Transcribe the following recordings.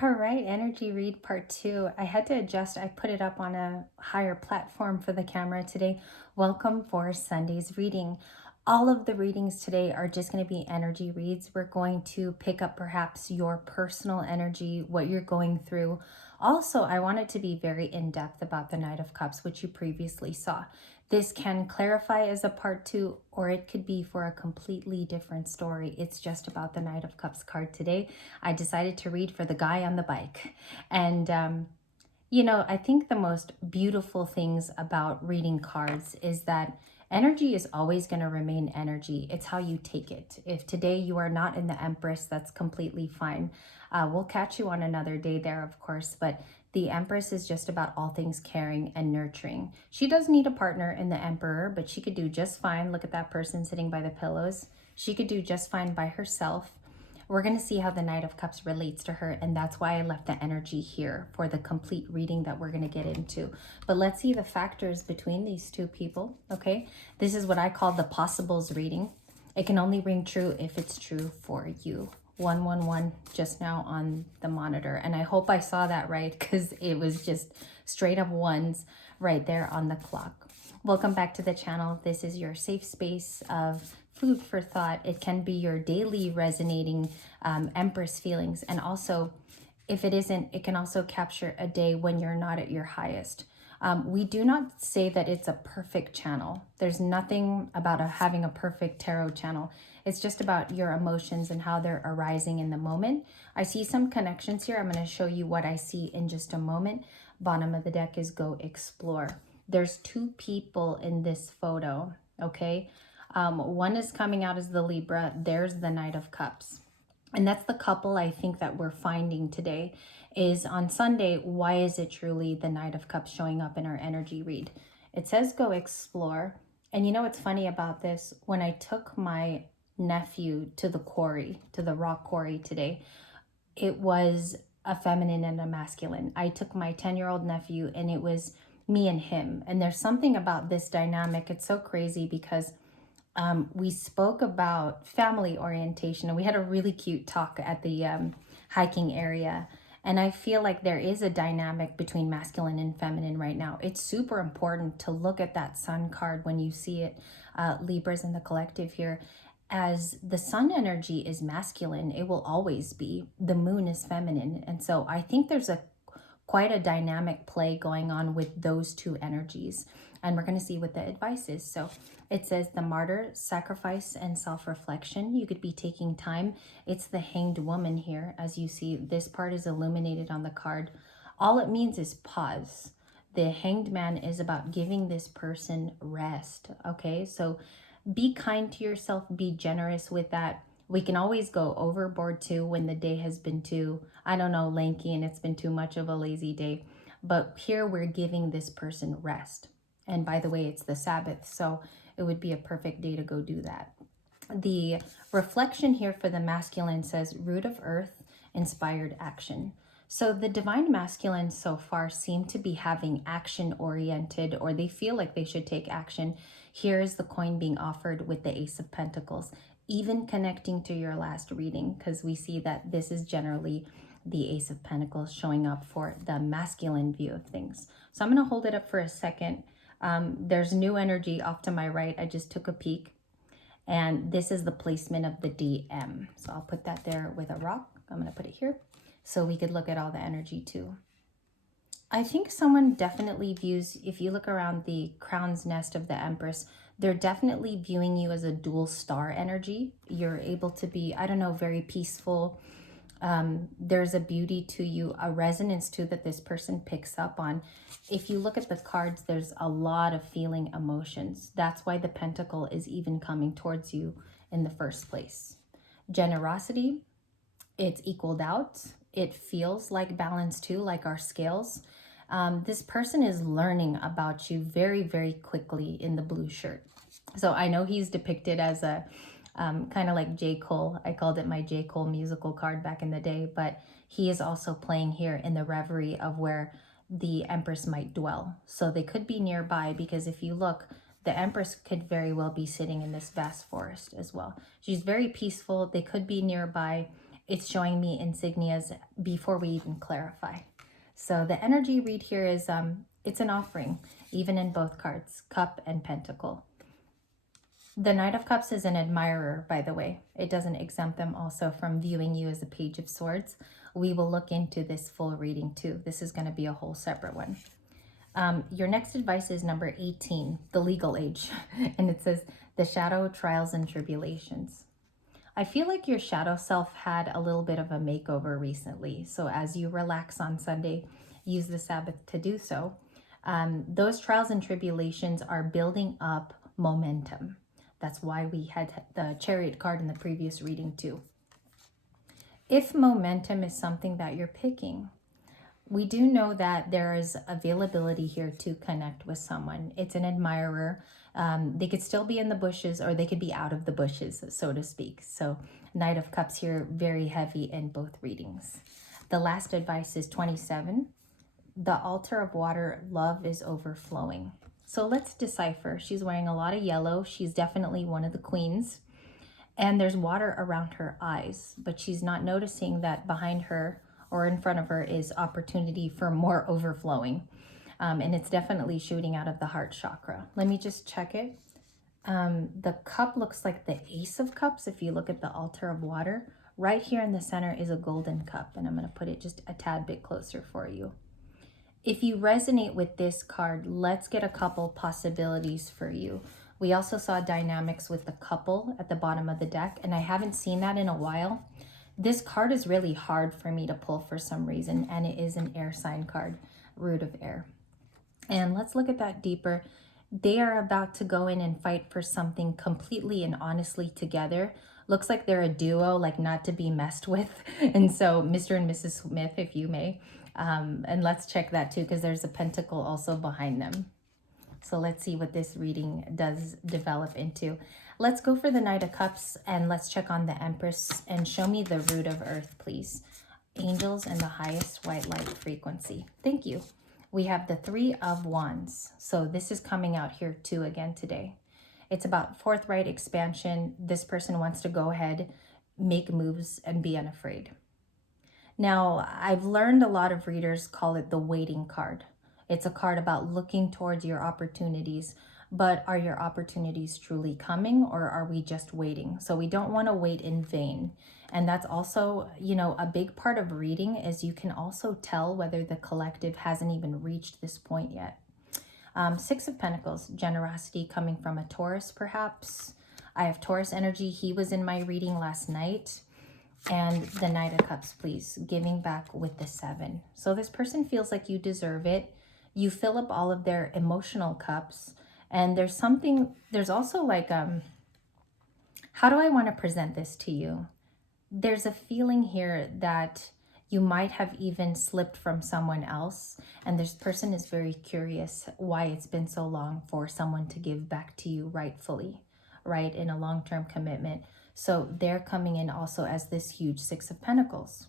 All right, energy read part two. I had to adjust. I put it up on a higher platform for the camera today. Welcome for Sunday's reading. All of the readings today are just going to be energy reads. We're going to pick up perhaps your personal energy, what you're going through. Also, I wanted to be very in depth about the Knight of Cups, which you previously saw. This can clarify as a part two, or it could be for a completely different story. It's just about the Knight of Cups card today. I decided to read for the guy on the bike. And, I think the most beautiful things about reading cards is that energy is always going to remain energy. It's how you take it. If today you are not in the Empress, that's completely fine. We'll catch you on another day there, of course, but the Empress is just about all things caring and nurturing. She does need a partner in the Emperor, but she could do just fine. Look at that person sitting by the pillows. She could do just fine by herself. We're going to see how the Knight of Cups relates to her, and that's why I left the energy here for the complete reading that we're going to get into. But let's see the factors between these two people, okay? This is what I call the possibles reading. It can only ring true if it's true for you. 111 just now on the monitor, and I hope I saw that right because it was just straight up ones right there on the clock. Welcome back to the channel. This is your safe space of food for thought. It can be your daily resonating Empress feelings. And also, if it isn't, it can also capture a day when you're not at your highest. We do not say that it's a perfect channel. There's nothing about having a perfect tarot channel. It's just about your emotions and how they're arising in the moment. I see some connections here. I'm going to show you what I see in just a moment. Bottom of the deck is go explore. There's two people in this photo, okay? One is coming out as the Libra. There's the Knight of Cups. And that's the couple I think that we're finding today is on Sunday. Why is it truly the Knight of Cups showing up in our energy read? It says go explore. And you know what's funny about this? When I took my nephew to the quarry, to the rock quarry today, it was a feminine and a masculine. I took my 10-year-old nephew and it was me and him. And there's something about this dynamic. It's so crazy because we spoke about family orientation and we had a really cute talk at the hiking area. And I feel like there is a dynamic between masculine and feminine right now. It's super important to look at that sun card when you see it, Libras in the collective here. As the sun energy is masculine, it will always be. The moon is feminine. And so I think there's quite a dynamic play going on with those two energies. And we're going to see what the advice is. So it says the martyr, sacrifice, and self-reflection. You could be taking time. It's the hanged woman here. As you see, this part is illuminated on the card. All it means is pause. The hanged man is about giving this person rest. Okay, so be kind to yourself. Be generous with that. We can always go overboard too when the day has been too, I don't know, lanky and it's been too much of a lazy day. But here we're giving this person rest. And by the way, it's the Sabbath, so it would be a perfect day to go do that. The reflection here for the masculine says root of earth, inspired action. So the divine masculine so far seem to be having action oriented, or they feel like they should take action. Here is the coin being offered with the Ace of Pentacles, even connecting to your last reading, because we see that this is generally the Ace of Pentacles showing up for the masculine view of things. So I'm going to hold it up for a second. There's new energy off to my right. I just took a peek. And this is the placement of the DM. So I'll put that there with a rock. I'm going to put it here so we could look at all the energy too. I think someone definitely views, if you look around the crown's nest of the Empress, they're definitely viewing you as a dual star energy. You're able to be, I don't know, very peaceful. There's a beauty to you, a resonance too that this person picks up on. If you look at the cards, there's a lot of feeling emotions. That's why the pentacle is even coming towards you in the first place. Generosity, it's equaled out. It feels like balance too, like our scales. This person is learning about you very, very quickly in the blue shirt. So I know he's depicted as a kind of like J. Cole. I called it my J. Cole musical card back in the day, but he is also playing here in the reverie of where the Empress might dwell. So they could be nearby, because if you look, the Empress could very well be sitting in this vast forest as well. She's very peaceful. They could be nearby. it's showing me insignias before we even clarify. So the energy read here is it's an offering, even in both cards, Cup and Pentacle. The Knight of Cups is an admirer, by the way. It doesn't exempt them also from viewing you as a Page of Swords. We will look into this full reading too. This is going to be a whole separate one. Your next advice is number 18, the legal age. And it says, the shadow, trials, and tribulations. I feel like your shadow self had a little bit of a makeover recently. So as you relax on Sunday, use the Sabbath to do so. Those trials and tribulations are building up momentum. That's why we had the Chariot card in the previous reading too. If momentum is something that you're picking, we do know that there is availability here to connect with someone. It's an admirer. They could still be in the bushes, or they could be out of the bushes, so to speak. So Knight of Cups here, very heavy in both readings. The last advice is 27. The altar of water, love is overflowing. So let's decipher. She's wearing a lot of yellow. She's definitely one of the queens. And there's water around her eyes, but she's not noticing that behind her or in front of her is opportunity for more overflowing. And it's definitely shooting out of the heart chakra. Let me just check it. The cup looks like the Ace of Cups. If you look at the altar of water, right here in the center is a golden cup. And I'm going to put it just a tad bit closer for you. If you resonate with this card, let's get a couple possibilities for you. We also saw dynamics with the couple at the bottom of the deck, and I haven't seen that in a while. This card is really hard for me to pull for some reason, and it is an air sign card, root of air. And let's look at that deeper. They are about to go in and fight for something completely and honestly together. Looks like they're a duo, like not to be messed with. And so Mr. and Mrs. Smith, if you may. And let's check that too, because there's a pentacle also behind them. So let's see what this reading does develop into. Let's go for the Knight of Cups, and let's check on the Empress, and show me the root of earth, please. Angels and the highest white light frequency. Thank you. We have the Three of Wands. So this is coming out here too again today. It's about forthright expansion. This person wants to go ahead, make moves, and be unafraid. Now, I've learned a lot of readers call it the waiting card. It's a card about looking towards your opportunities, but are your opportunities truly coming, or are we just waiting? So we don't want to wait in vain. And that's also, you know, a big part of reading is you can also tell whether the collective hasn't even reached this point yet. Six of Pentacles, generosity coming from a Taurus perhaps. I have Taurus energy. He was in my reading last night. And the Knight of Cups, please, giving back with the 7. So this person feels like you deserve it. You fill up all of their emotional cups. And there's also like, how do I want to present this to you? There's a feeling here that you might have even slipped from someone else. And this person is very curious why it's been so long for someone to give back to you rightfully, right? In a long-term commitment. So they're coming in also as this huge Six of Pentacles.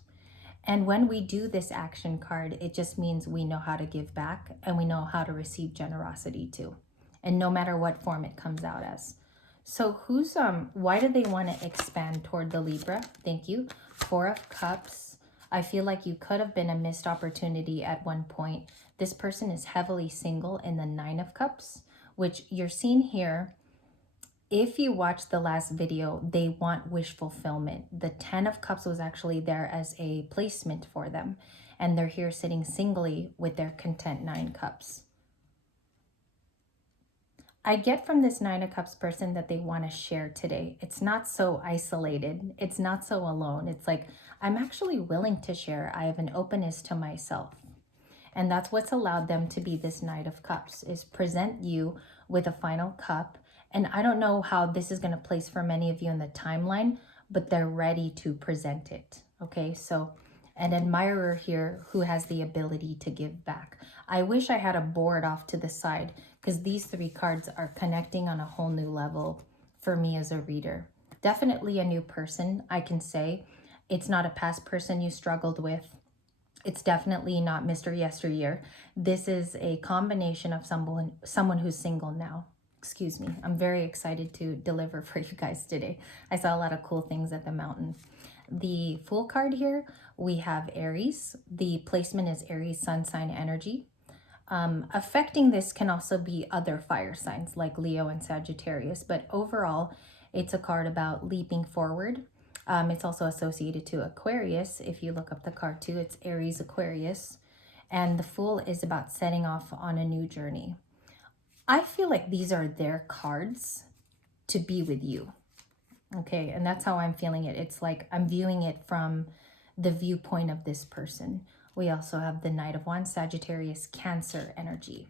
And when we do this action card, it just means we know how to give back, and we know how to receive generosity too. And no matter what form it comes out as. So why do they want to expand toward the Libra? Thank you. Four of Cups. I feel like you could have been a missed opportunity at one point. This person is heavily single in the Nine of Cups, which you're seeing here. If you watched the last video, they want wish fulfillment. The 10 of Cups was actually there as a placement for them. And they're here sitting singly with their content 9 cups. I get from this 9 of Cups person that they want to share today. It's not so isolated. It's not so alone. It's like, I'm actually willing to share. I have an openness to myself. And that's what's allowed them to be this Knight of Cups, is present you with a final cup. And I don't know how this is going to place for many of you in the timeline, but they're ready to present it. Okay, so an admirer here who has the ability to give back. I wish I had a board off to the side, because these 3 cards are connecting on a whole new level for me as a reader. Definitely a new person, I can say. It's not a past person you struggled with. It's definitely not Mr. Yesteryear. This is a combination of someone who's single now. Excuse me. I'm very excited to deliver for you guys today. I saw a lot of cool things at the mountain. The Fool card here, we have Aries. The placement is Aries sun sign energy. Affecting this can also be other fire signs like Leo and Sagittarius, but overall, it's a card about leaping forward. It's also associated to Aquarius. If you look up the card too, it's Aries Aquarius. And the Fool is about setting off on a new journey. I feel like these are their cards to be with you. Okay, and that's how I'm feeling it. It's like I'm viewing it from the viewpoint of this person. We also have the Knight of Wands, Sagittarius, Cancer energy.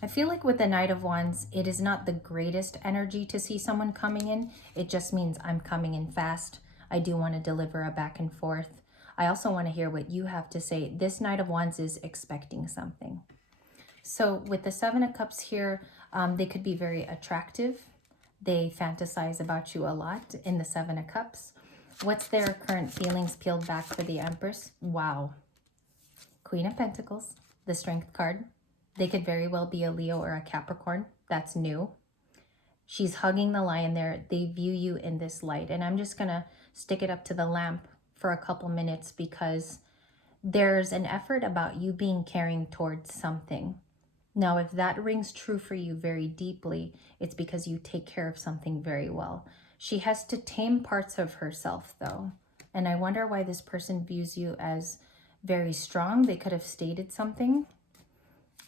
I feel like with the Knight of Wands, it is not the greatest energy to see someone coming in. It just means I'm coming in fast. I do want to deliver a back and forth. I also want to hear what you have to say. This Knight of Wands is expecting something. So with the Seven of Cups here, they could be very attractive. They fantasize about you a lot in the Seven of Cups. What's their current feelings peeled back for the Empress? Wow. Queen of Pentacles, the Strength card. They could very well be a Leo or a Capricorn. That's new. She's hugging the lion there. They view you in this light. And I'm just going to stick it up to the lamp for a couple minutes because there's an effort about you being caring towards something. Now, if that rings true for you very deeply, it's because you take care of something very well. She has to tame parts of herself, though. And I wonder why this person views you as very strong. They could have stated something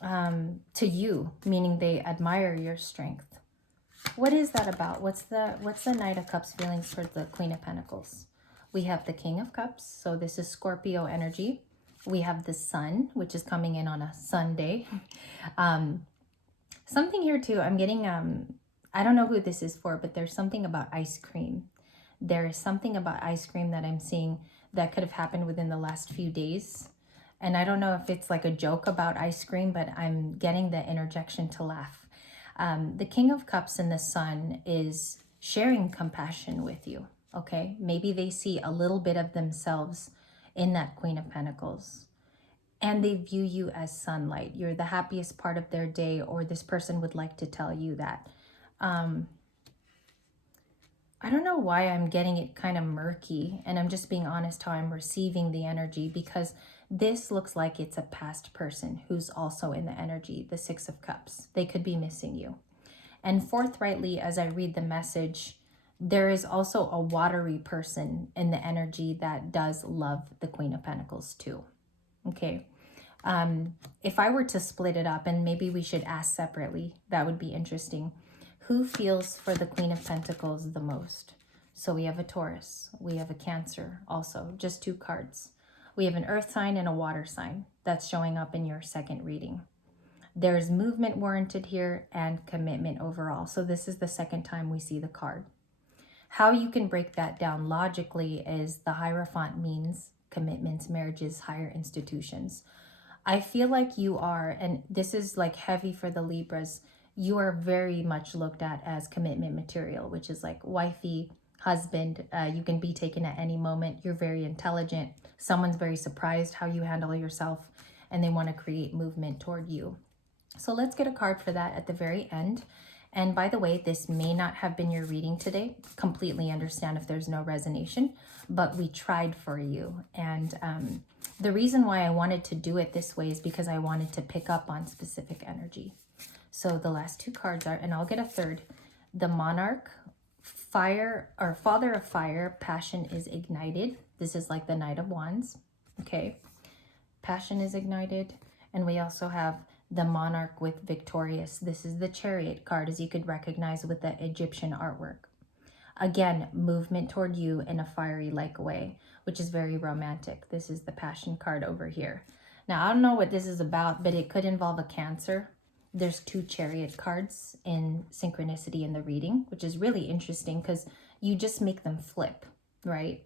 to you, meaning they admire your strength. What is that about? What's the Knight of Cups feelings for the Queen of Pentacles? We have the King of Cups, so this is Scorpio energy. We have the Sun, which is coming in on a Sunday. Something here too, I'm getting, I don't know who this is for, but there's something about ice cream. There is something about ice cream that I'm seeing that could have happened within the last few days. And I don't know if it's like a joke about ice cream, but I'm getting the interjection to laugh. The King of Cups and the Sun is sharing compassion with you, okay? Maybe they see a little bit of themselves in that Queen of Pentacles. And they view you as sunlight. You're the happiest part of their day, or this person would like to tell you that. I don't know why I'm getting it kind of murky, and I'm just being honest how I'm receiving the energy, because this looks like it's a past person who's also in the energy, the Six of Cups. They could be missing you. And forthrightly, as I read the message, there is also a watery person in the energy that does love the Queen of Pentacles too. Okay. If I were to split it up, and maybe we should ask separately, that would be interesting. Who feels for the Queen of Pentacles the most? So we have a Taurus, we have a Cancer also, just two cards. We have an earth sign and a water sign that's showing up in your second reading. There's movement warranted here and commitment overall. So this is the second time we see the card. How you can break that down logically is the Hierophant means commitments, marriages, higher institutions. I feel like you are, and this is like heavy for the Libras, you are very much looked at as commitment material, which is like wifey, husband. You can be taken at any moment. You're very intelligent. Someone's very surprised how you handle yourself, and they want to create movement toward you. So let's get a card for that at the very end. And by the way, this may not have been your reading today. Completely understand if there's no resonation, but we tried for you. And the reason why I wanted to do it this way is because I wanted to pick up on specific energy. So the last two cards are, and I'll get a third, the Monarch, fire, or Father of Fire, passion is ignited. This is like the Knight of Wands, okay? Passion is ignited. And we also have the Monarch with victorious. This is the Chariot card, as you could recognize with the Egyptian artwork. Again, movement toward you in a fiery-like way, which is very romantic. This is the Passion card over here. Now, I don't know what this is about, but it could involve a Cancer. There's two Chariot cards in synchronicity in the reading, which is really interesting because you just make them flip, right?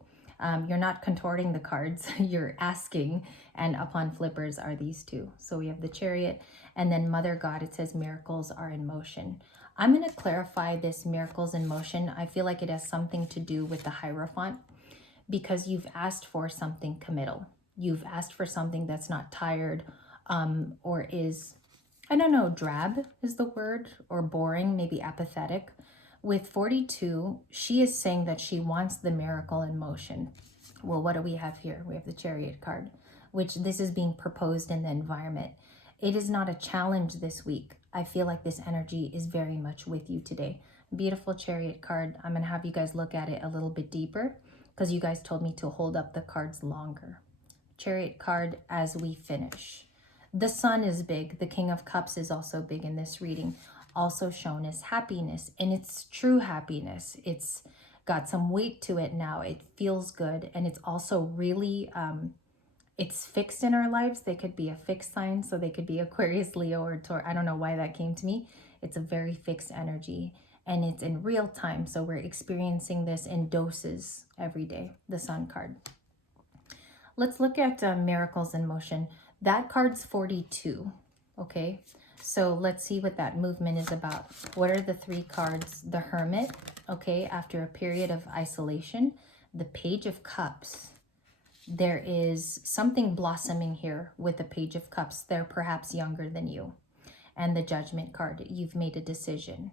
You're not contorting the cards, you're asking, and upon flippers are these two. So we have the Chariot, and then Mother God, it says miracles are in motion. I'm going to clarify this miracles in motion. I feel like it has something to do with the Hierophant, because you've asked for something committal. You've asked for something that's not tired, or is, I don't know, drab is the word, or boring, maybe apathetic. With 42, she is saying that she wants the miracle in motion. Well, what do we have here? We have the Chariot card, which this is being proposed in the environment. It is not a challenge this week. I feel like this energy is very much with you today. Beautiful Chariot card. I'm going to have you guys look at it a little bit deeper because you guys told me to hold up the cards longer. Chariot card as we finish. The Sun is big. The King of Cups is also big in this reading. Also shown as happiness, and it's true happiness. It's got some weight to it now. It feels good, and it's also really it's fixed in our lives. They could be a fixed sign, so they could be Aquarius, Leo, or Taurus. I don't know why that came to me. It's a very fixed energy, and it's in real time, so we're experiencing this in doses every day. The Sun card. Let's look at miracles in motion. That card's 42. Okay, so let's see what that movement is about. What are the three cards? The Hermit, okay, after a period of isolation. The Page of Cups. There is something blossoming here with the Page of Cups. They're perhaps younger than you. And the Judgment card. You've made a decision.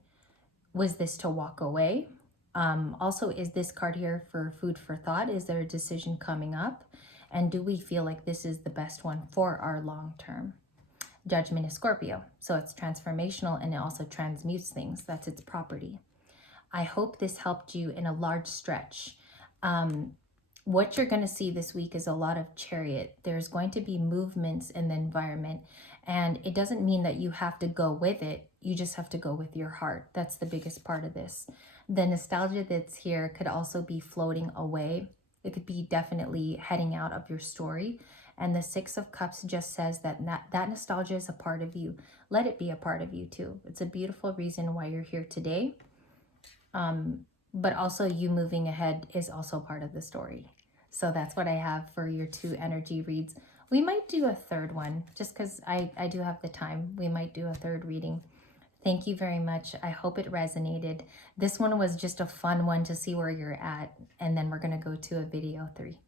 Was this to walk away? Also, is this card here for food for thought? Is there a decision coming up? And do we feel like this is the best one for our long term? Judgment is Scorpio, so it's transformational and it also transmutes things. That's its property. I hope this helped you in a large stretch. What you're going to see this week is a lot of Chariot. There's going to be movements in the environment, and it doesn't mean that you have to go with it. You just have to go with your heart. That's the biggest part of this. The nostalgia that's here could also be floating away. It could be definitely heading out of your story. And the Six of Cups just says that that nostalgia is a part of you. Let it be a part of you too. It's a beautiful reason why you're here today. But also you moving ahead is also part of the story. So that's what I have for your 2 energy reads. We might do a third one just because I do have the time. We might do a third reading. Thank you very much. I hope it resonated. This one was just a fun one to see where you're at. And then we're going to go to a video 3.